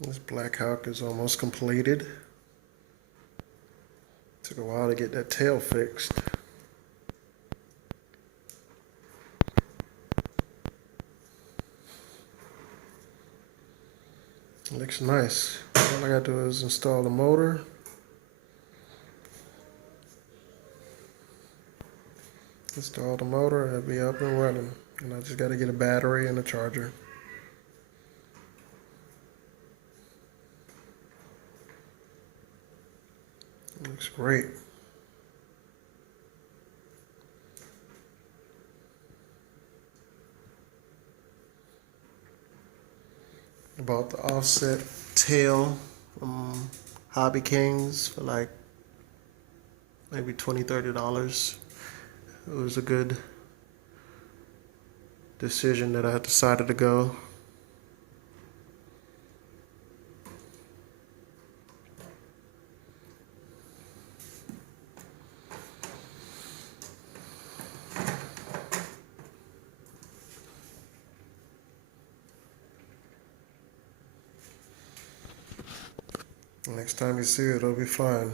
This blackhawk is almost completed. Took a while to get that tail fixed. It looks nice. All I gotta do is install the motor. Install the motor, it'll be up and running. And I just gotta get a battery and a charger. Looks great. I bought the offset tail from Hobby Kings for like maybe $20–30. It was a good decision that I decided to go. Next time you see it, it'll be fine.